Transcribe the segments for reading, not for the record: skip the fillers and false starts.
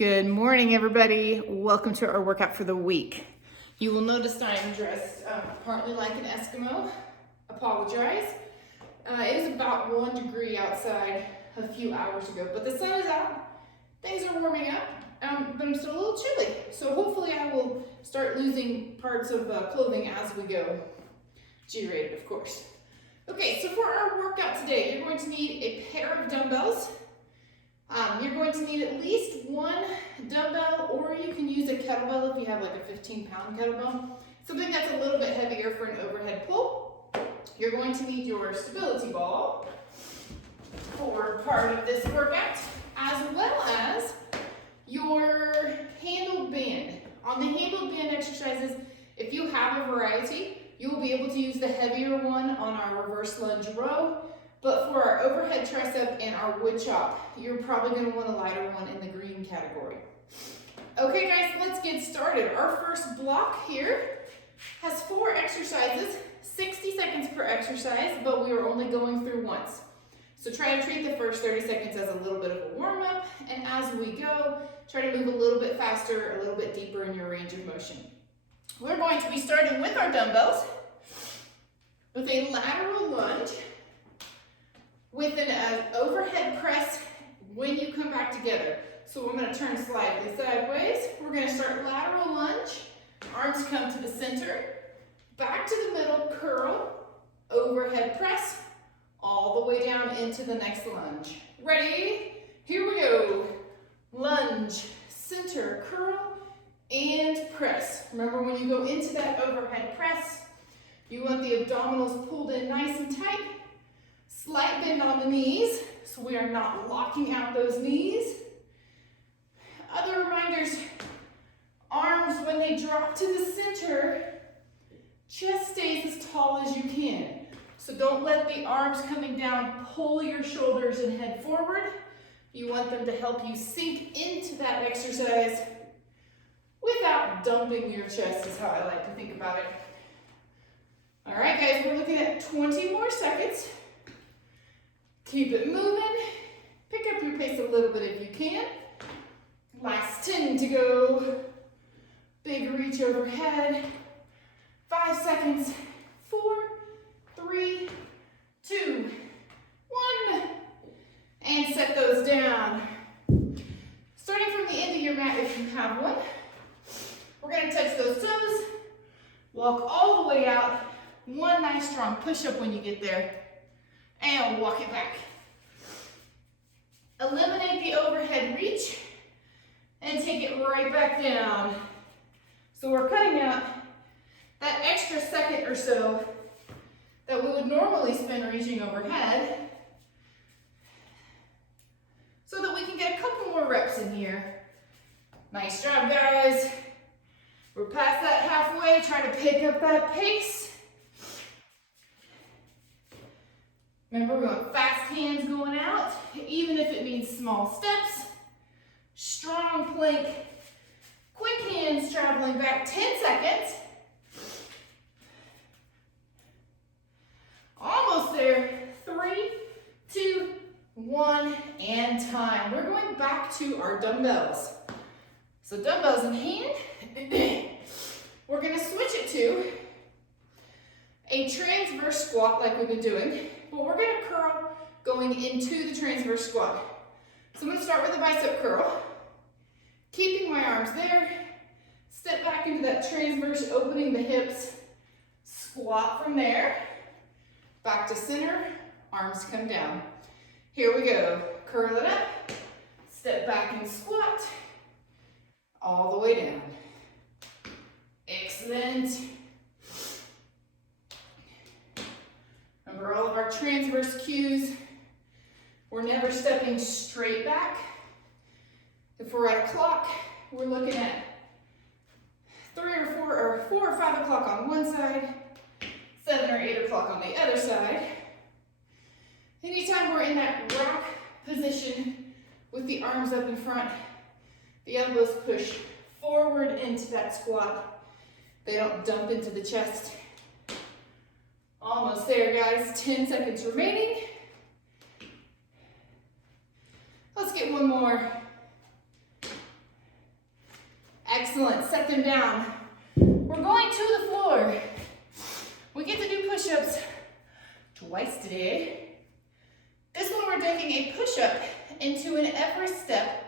Good morning, everybody. Welcome to our workout for the week. You will notice I'm dressed partly like an Eskimo. Apologize. It was about 1 degree outside a few hours ago, but the sun is out. Things are warming up, but I'm still a little chilly. So hopefully I will start losing parts of clothing as we go. G-rated, of course. Okay, so for our workout today, you're going to need a pair of dumbbells. You're going to need at least one dumbbell, or you can use a kettlebell if you have like a 15-pound kettlebell. Something that's a little bit heavier for an overhead pull. You're going to need your stability ball for part of this workout, as well as your handled band. On the handled band exercises, if you have a variety, you'll be able to use the heavier one on our reverse lunge row. But for our overhead tricep and our wood chop, you're probably going to want a lighter one in the green category. Okay guys, let's get started. Our first block here has 4 exercises, 60 seconds per exercise, but we are only going through once. So try to treat the first 30 seconds as a little bit of a warm-up, and as we go, try to move a little bit faster, a little bit deeper in your range of motion. We're going to be starting with our dumbbells with a lateral lunge, with an overhead press when you come back together. So I'm going to turn slightly sideways. We're going to start lateral lunge. Arms come to the center, back to the middle, curl, overhead press, all the way down into the next lunge. Ready? Here we go. Lunge, center, curl, and press. Remember, when you go into that overhead press, you want the abdominals pulled in nice and tight. Slight bend on the knees, so we are not locking out those knees. Other reminders, arms when they drop to the center, chest stays as tall as you can. So don't let the arms coming down pull your shoulders and head forward. You want them to help you sink into that exercise without dumping your chest, is how I like to think about it. All right, guys, we're looking at 20 more seconds. Keep it moving. Pick up your pace a little bit if you can. Last 10 to go. Big reach overhead. 5 seconds. 4, 3, 2, 1. And set those down. Starting from the end of your mat if you have one. We're going to touch those toes. Walk all the way out. One nice strong push-up when you get there. And walk it back. Eliminate the overhead reach and take it right back down. So we're cutting out that extra second or so that we would normally spend reaching overhead so that we can get a couple more reps in here. Nice job, guys. We're past that halfway. Try to pick up that pace. Remember, we want fast hands going out, even if it means small steps. Strong plank. Quick hands traveling back 10 seconds. Almost there. 3, 2, 1, and time. We're going back to our dumbbells. So dumbbells in hand. We're going to switch it to a transverse squat like we've been doing. But we're going to curl going into the transverse squat. So I'm going to start with a bicep curl. Keeping my arms there. Step back into that transverse, opening the hips. Squat from there. Back to center. Arms come down. Here we go. Curl it up. Step back and squat. All the way down. Excellent. Remember all of our transverse cues. We're never stepping straight back. If we're at a clock, we're looking at 4 or 5 o'clock on one side, 7 or 8 o'clock on the other side. Anytime we're in that rock position with the arms up in front, the elbows push forward into that squat. They don't dump into the chest. Almost there, guys. 10 seconds remaining. Let's get one more. set them down. We're going to the floor. We get to do push-ups twice today. This one we're taking a push-up into an Everest step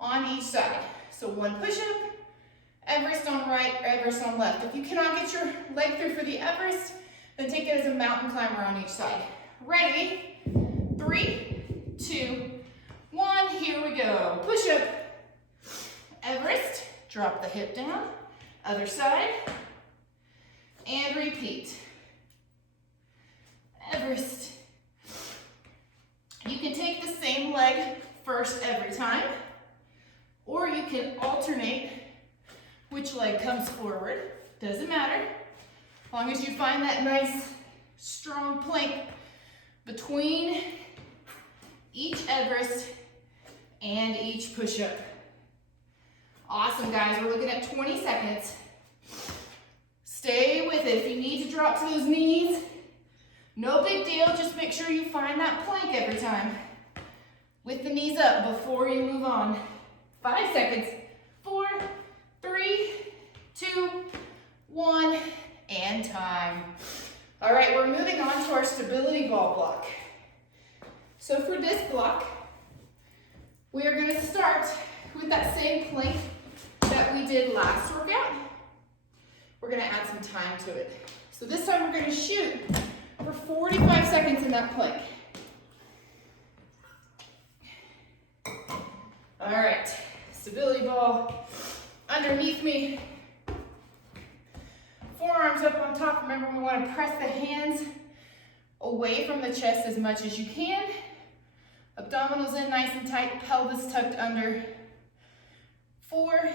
on each side. So one push-up, Everest on right, Everest on left. If you cannot get your leg through for the Everest, then take it as a mountain climber on each side. Ready? 3, 2, 1, here we go. Push-up, Everest, drop the hip down, other side, and repeat. Everest. You can take the same leg first every time, or you can alternate which leg comes forward. Doesn't matter, as long as you find that nice, strong plank between each Everest and each push-up. Awesome, guys. We're looking at 20 seconds. Stay with it. If you need to drop to those knees, no big deal. Just make sure you find that plank every time with the knees up before you move on. 5 seconds. 4, 3, 2, 1, and time. All right, we're moving on to our stability ball block. So for this block, we are going to start with that same plank that we did last workout. We're going to add some time to it. So this time we're going to shoot for 45 seconds in that plank. All right, stability ball underneath me. Forearms up on top. Remember, we want to press the hands away from the chest as much as you can. Abdominals in nice and tight, pelvis tucked under. 4,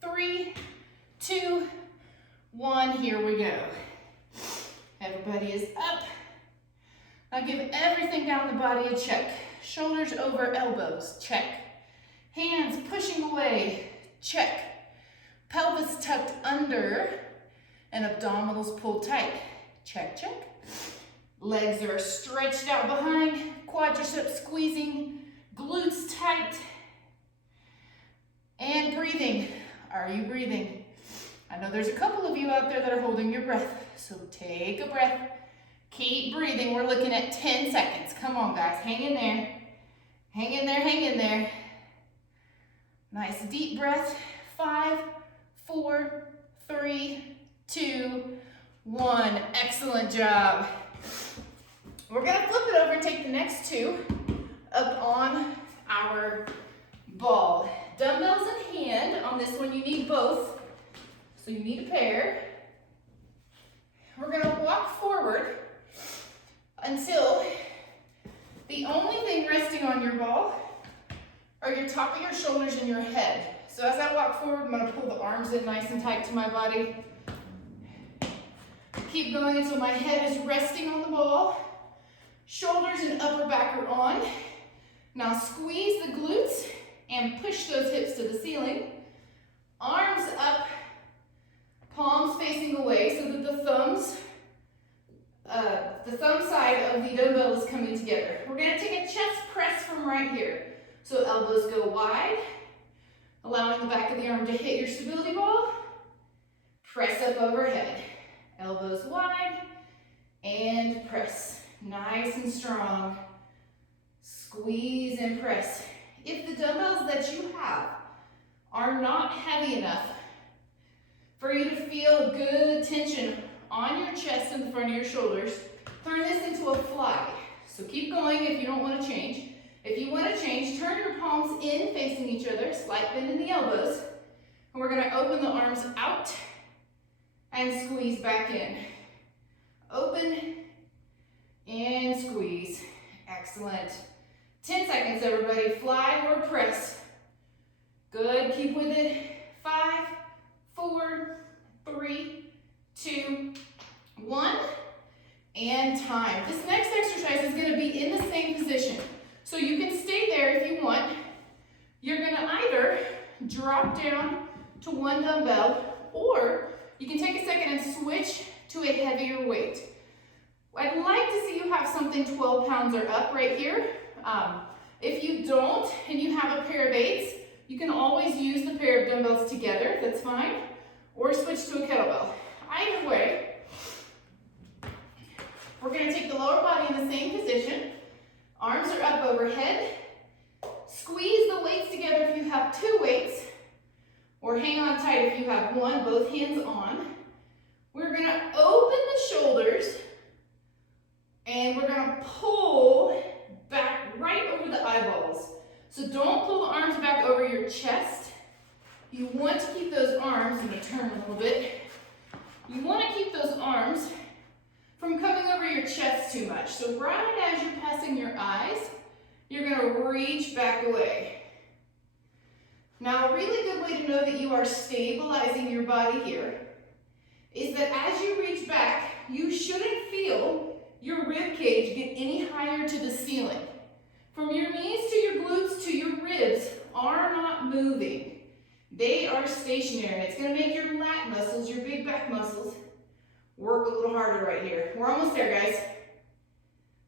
3, 2, 1, here we go. Everybody is up. Now give everything down the body a check. Shoulders over elbows, check. Hands pushing away, check. Pelvis tucked under and abdominals pulled tight, check, check. Legs are stretched out behind, quadriceps squeezing, glutes tight. And breathing. Are you breathing? I know there's a couple of you out there that are holding your breath, so take a breath. Keep breathing. We're looking at 10 seconds. Come on, guys. Hang in there. Hang in there, hang in there. Nice deep breath. 5, 4, 3, 2, 1. Excellent job. We're going to flip it over and take the next 2 up on our ball. Dumbbells in hand. On this one, you need both. So you need a pair. We're going to walk forward until the only thing resting on your ball are your top of your shoulders and your head. So as I walk forward, I'm going to pull the arms in nice and tight to my body. Keep going until my head is resting on the ball. Shoulders and upper back are on. Now squeeze the glutes and push those hips to the ceiling. Arms up, palms facing away so that the thumb side of the dumbbell is coming together. We're going to take a chest press from right here. So elbows go wide, allowing the back of the arm to hit your stability ball. Press up overhead. Elbows wide and press. Nice and strong. Squeeze and press. If the dumbbells that you have are not heavy enough for you to feel good tension on your chest and the front of your shoulders, turn this into a fly. So keep going if you don't want to change. If you want to change, turn your palms in facing each other, slight bend in the elbows, and we're going to open the arms out and squeeze back in. Open and squeeze. Excellent. 10 seconds, everybody. Fly or press. Good. Keep with it. 5, 4, 3, 2, 1, and time. This next exercise is going to be in the same position. So you can stay there if you want. You're going to either drop down to one dumbbell, or you can take a second and switch to a heavier weight. I'd like to see you have something 12 pounds or up right here. If you don't and you have a pair of 8s, You can always use the pair of dumbbells together, that's fine, or switch to a kettlebell. Either way, we're gonna take the lower body in the same position. Arms are up overhead. Squeeze the weights together if you have 2 weights, or hang on tight if you have 1, both hands on. We're gonna open the shoulders, and we're gonna pull back right over the eyeballs. So don't pull the arms back over your chest. You want to keep those arms, I'm gonna turn a little bit. You wanna keep those arms from coming over your chest too much. So right as you're passing your eyes, you're gonna reach back away. Now, a really good way to know that you are stabilizing your body here is that as you reach back, you shouldn't feel your rib cage get any higher to the ceiling. From your knees to your glutes to your ribs are not moving. They are stationary, and it's gonna make your lat muscles, your big back muscles, work a little harder right here. We're almost there, guys.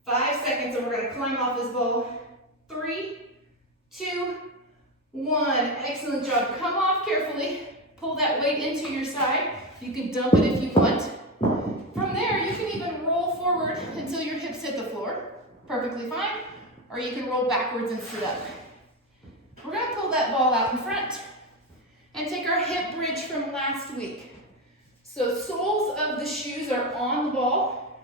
5 seconds, and we're gonna climb off this ball. 3, 2, 1. Excellent job. Come off carefully. Pull that weight into your side. You can dump it if you want. From there, you can even roll forward until your hips hit the floor. Perfectly fine. Or you can roll backwards and sit up. We're gonna pull that ball out in front and take our hip bridge from last week. So soles of the shoes are on the ball.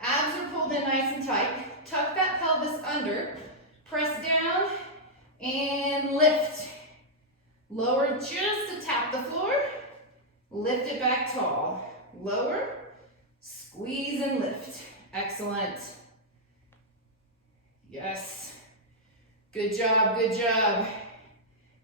Abs are pulled in nice and tight. Tuck that pelvis under. Press down and lift. Lower just to tap the floor. Lift it back tall. Lower, squeeze and lift. Excellent. Yes. Good job, good job.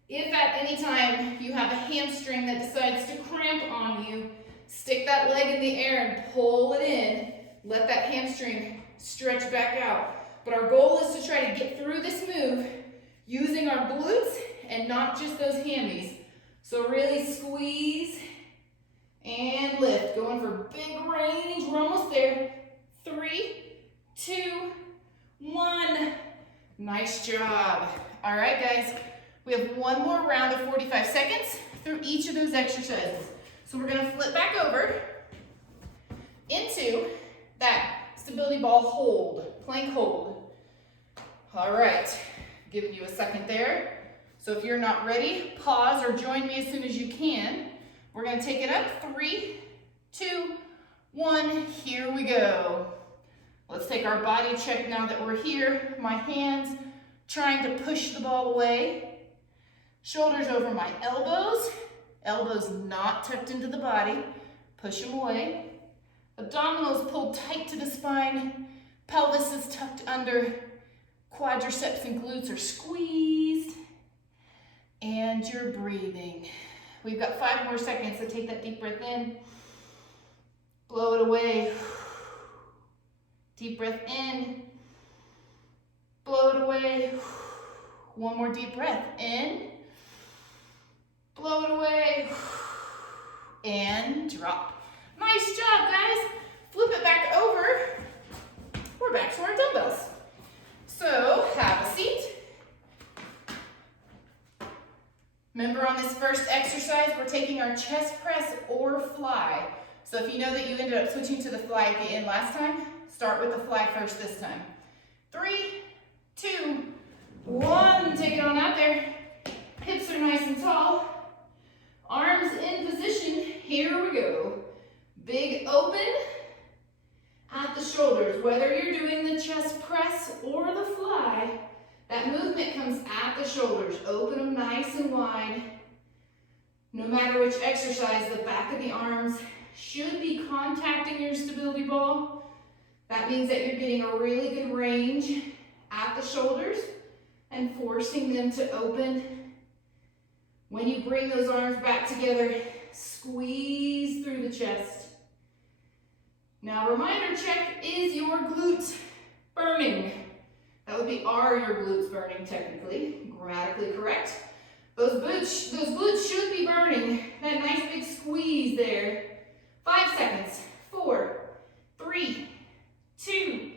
If at any time you have a hamstring that decides to cramp on you, stick that leg in the air and pull it in. Let that hamstring stretch back out. But our goal is to try to get through this move using our glutes and not just those hammies. So really squeeze and lift. Going for big range. We're almost there. 3, 2, 1. Nice job. All right, guys. We have one more round of 45 seconds through each of those exercises. So we're gonna flip back over into that stability ball hold, plank hold. All right, giving you a second there. So if you're not ready, pause or join me as soon as you can. We're gonna take it up. 3, 2, 1, here we go. Let's take our body check now that we're here. My hands trying to push the ball away. Shoulders over my elbows. Elbows not tucked into the body. Push them away. Abdominals pulled tight to the spine. Pelvis is tucked under. Quadriceps and glutes are squeezed. And you're breathing. We've got 5 more seconds, so take that deep breath in. Blow it away. Deep breath in. Blow it away. One more deep breath in. Blow it away. And drop. Nice job, guys. Flip it back over. We're back to our dumbbells. So have a seat. Remember, on this first exercise, we're taking our chest press or fly. So if you know that you ended up switching to the fly at the end last time, start with the fly first this time. 3, 2, 1. Take it on out there. Hips are nice and tall. Arms in position. Here we go. Big open at the shoulders. Whether you're doing the chest press or the fly, that movement comes at the shoulders. Open them nice and wide. No matter which exercise, the back of the arms should be contacting your stability ball. That means that you're getting a really good range at the shoulders and forcing them to open. When you bring those arms back together, squeeze through the chest. Now, reminder check, is your glutes burning? That would be, are your glutes burning technically, grammatically correct. Those glutes should be burning. That nice big squeeze there. 5 seconds. 4, 3, 2,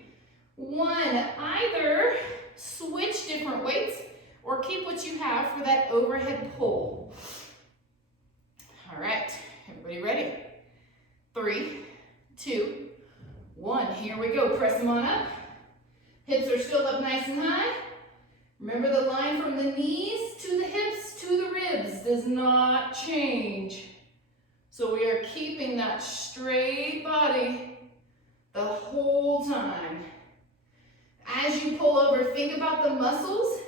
1. Either switch different weights, or keep what you have for that overhead pull. All right, everybody ready? 3, 2, 1. Here we go. Press them on up. Hips are still up nice and high. Remember, the line from the knees to the hips to the ribs does not change. So we are keeping that straight body the whole time. As you pull over, think about the muscles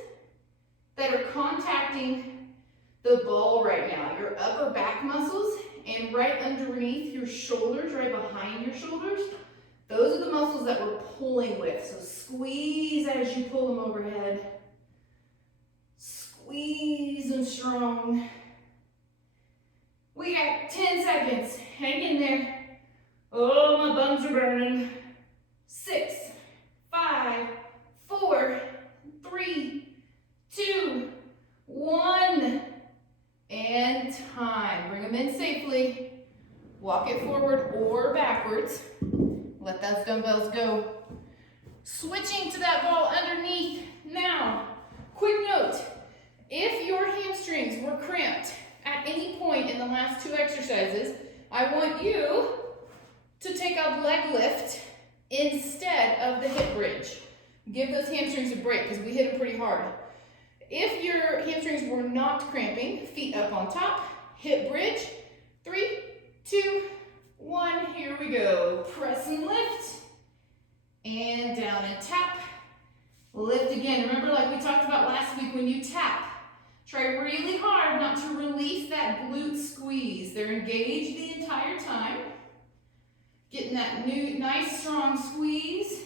that are contacting the ball right now. Your upper back muscles and right underneath your shoulders, right behind your shoulders. Those are the muscles that we're pulling with. So squeeze as you pull them overhead. Squeeze them strong. We got 10 seconds. Hang in there. Oh, my buns are burning. 6, 5, 4, 3, 2, 1. And time. Bring them in safely. Walk it forward or backwards. Let those dumbbells go. Switching to that ball underneath. Now, quick note. If your hamstrings were cramped at any point in the last 2 exercises, I want you to take a leg lift instead of the hip bridge. Give those hamstrings a break because we hit them pretty hard. If your hamstrings were not cramping, feet up on top, hip bridge. 3, 2, 1, here we go. Press and lift, and down and tap. Lift again. Remember, like we talked about last week, when you tap, try really hard not to release that glute squeeze. They're engaged the entire time. Getting that new, nice, strong squeeze.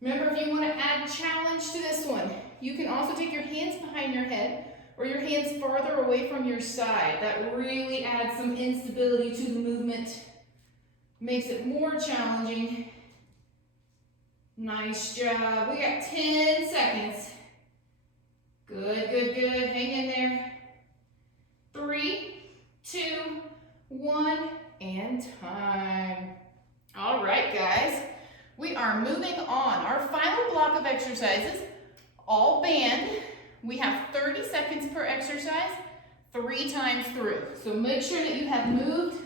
Remember, if you want to add challenge to this one, you can also take your hands behind your head or your hands farther away from your side. That really adds some instability to the movement. Makes it more challenging. Nice job. We got 10 seconds. Good, good, good. Hang in there. 3, 2, 1, and time. All right, guys. We are moving on. Our final block of exercises, all band. We have 30 seconds per exercise, 3 times through. So make sure that you have moved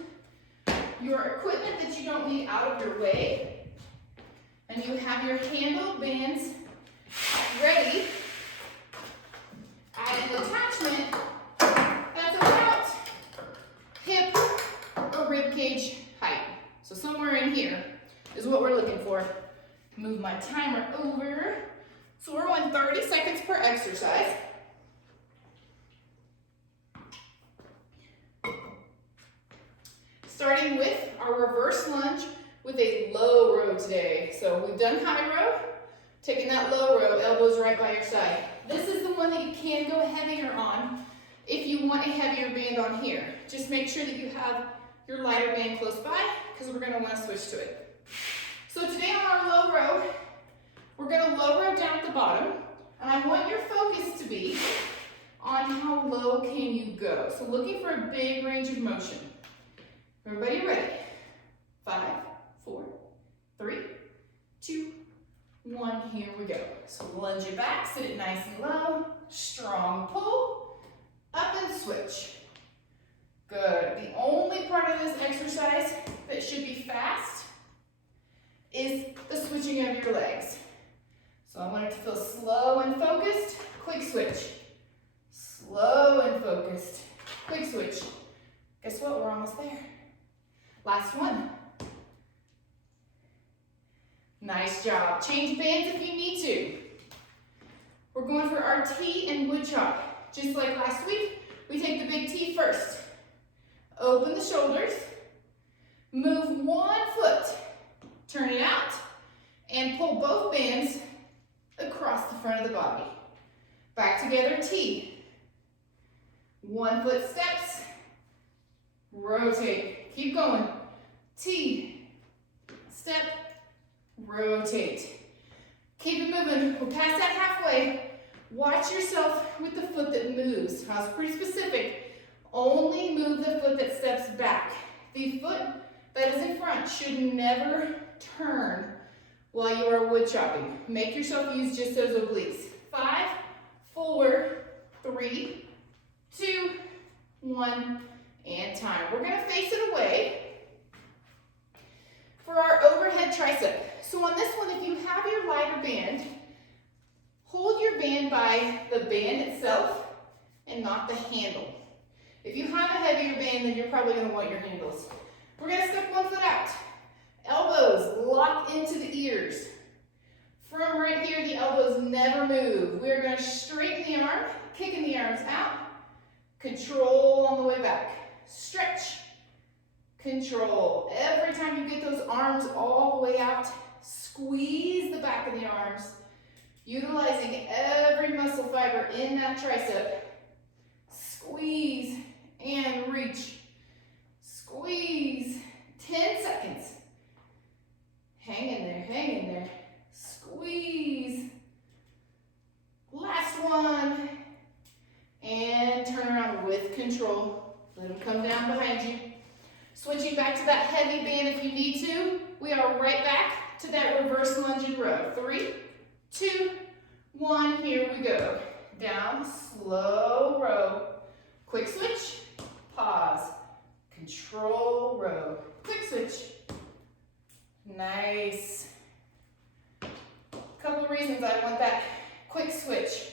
your equipment that you don't need out of your way. And you have your handle bands ready at an attachment that's about hip or rib cage height. So somewhere in here is what we're looking for. Move my timer over. So we're on 30 seconds per exercise. Starting with our reverse lunge with a low row today. So we've done high row, taking that low row, elbows right by your side. This is the one that you can go heavier on if you want a heavier band on here. Just make sure that you have your lighter band close by because we're going to want to switch to it. So today on our low row, we're going to low row down at the bottom, and I want your focus to be on how low can you go. So looking for a big range of motion. Everybody ready? 5, 4, 3, 2, 1, here we go. So lunge it back, sit it nice and low, strong pull, up and switch. Good. The only part of this exercise that should be fast is the switching of your legs. So I want it to feel slow and focused, quick switch. Slow and focused, quick switch. Guess what, we're almost there. Last one. Nice job. Change bands if you need to. We're going for our T and wood chop. Just like last week, we take the big T first. Open the shoulders, move one foot, turn it out, and pull both bands across the front of the body. Back together, T. 1 foot steps, rotate. Keep going. T, step, rotate. Keep it moving. We're past that halfway. Watch yourself with the foot that moves. I was pretty specific. Only move the foot that steps back. The foot that is in front should never turn while you are wood chopping. Make yourself use just those obliques. 5, 4, 3, 2, 1, and time. We're gonna face it away for our overhead tricep. So on this one, if you have your lighter band, hold your band by the band itself and not the handle. If you have a heavier band, then you're probably gonna want your handles. We're gonna step one foot out. Elbows lock into the ears. From right here, the elbows never move. We're gonna straighten the arm, kicking the arms out. Control on the way back. Stretch. Control. Every time you get those arms all the way out, squeeze the back of the arms, utilizing every muscle fiber in that tricep. Squeeze and reach. Squeeze. 10 seconds. Hang in there, hang in there. Squeeze. Last one. And turn around with control. Let them come down behind you. Switching back to that heavy band if you need to. We are right back to that reverse lunge and row. 3, 2, 1, here we go. Down, slow row. Quick switch, pause. Control row. Quick switch. Nice. Couple reasons I want that quick switch.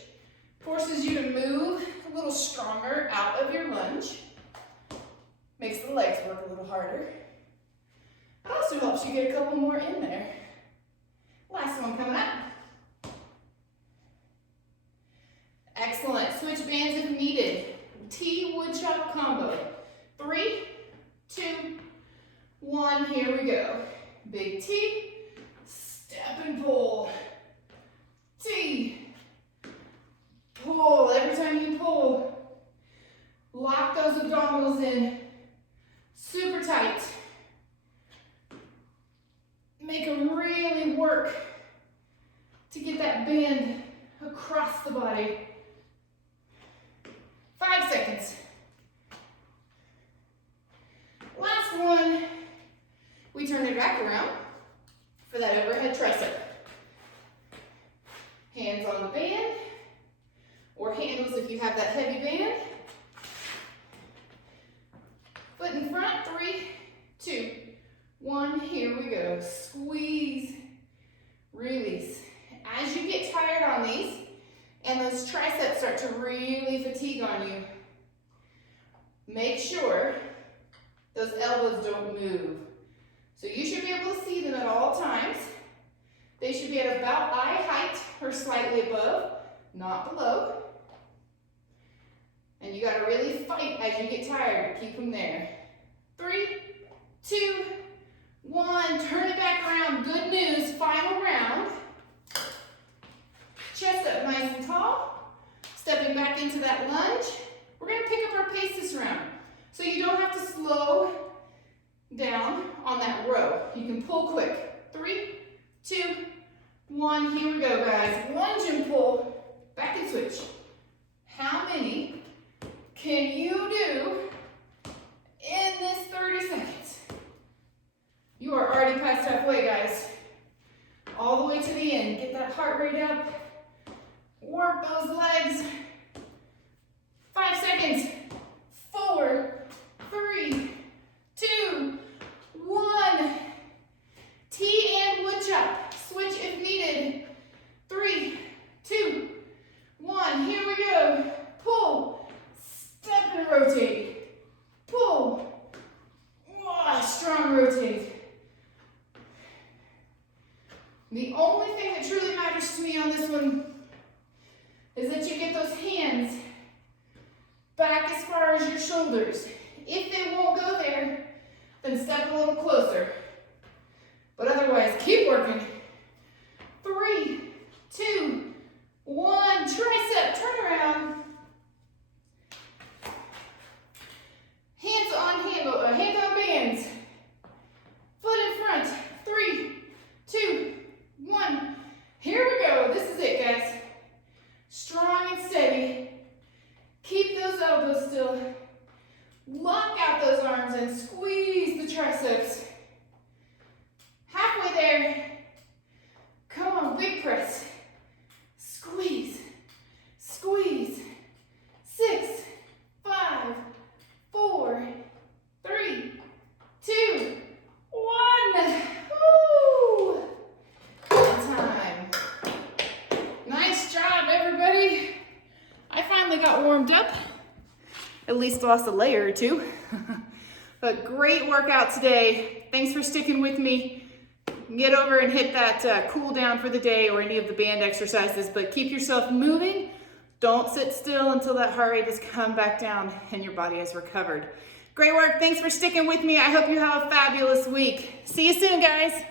Forces you to move a little stronger out of your lunge. Makes the legs work a little harder. It also helps you get a couple more in there. Last one coming up. Excellent. Switch bands if needed. T wood chop combo. 3, 2, 1. Here we go. Big T. Step and pull. T. Pull. Every time you pull, lock those abdominals in. Super tight. Make them really work to get that band across the body. 5 seconds. Last one. We turn it back around for that overhead tricep. Hands on the band, or handles if you have that heavy band. Foot in front, 3, 2, 1, here we go. Squeeze, release. As you get tired on these, and those triceps start to really fatigue on you, make sure those elbows don't move. So you should be able to see them at all times. They should be at about eye height or slightly above, not below. And you gotta really fight as you get tired to keep them there. 3, 2, 1, turn it back around. Good news, final round. Chest up nice and tall. Stepping back into that lunge. We're gonna pick up our pace this round. So you don't have to slow down on that row. You can pull quick. 3, 2, 1, here we go, guys. Lunge and pull, back and switch. How many can you do in this 30 seconds? You are already past halfway, guys. All the way to the end. Get that heart rate up. Work those legs. 5 seconds. 4, 3, 2, 1. T and wood chop. Switch if needed. 3, 2, 1. Here we go. Pull. Step and rotate. Pull. Oh, strong rotate. The only thing that truly matters to me on this one is that you get those hands back as far as your shoulders. If they won't go there, then step a little closer. But otherwise, keep working. 3, 2, 1. Tricep, turn around. Hands on bands. Foot in front. 3, 2, 1. Here we go. This is it, guys. Strong and steady. Keep those elbows still. Lock out those arms and squeeze the triceps. Halfway there. at least lost a layer or two. But great workout today. Thanks for sticking with me. Get over and hit that cool down for the day or any of the band exercises, but keep yourself moving. Don't sit still until that heart rate has come back down and your body has recovered. Great work. Thanks for sticking with me. I hope you have a fabulous week. See you soon, guys.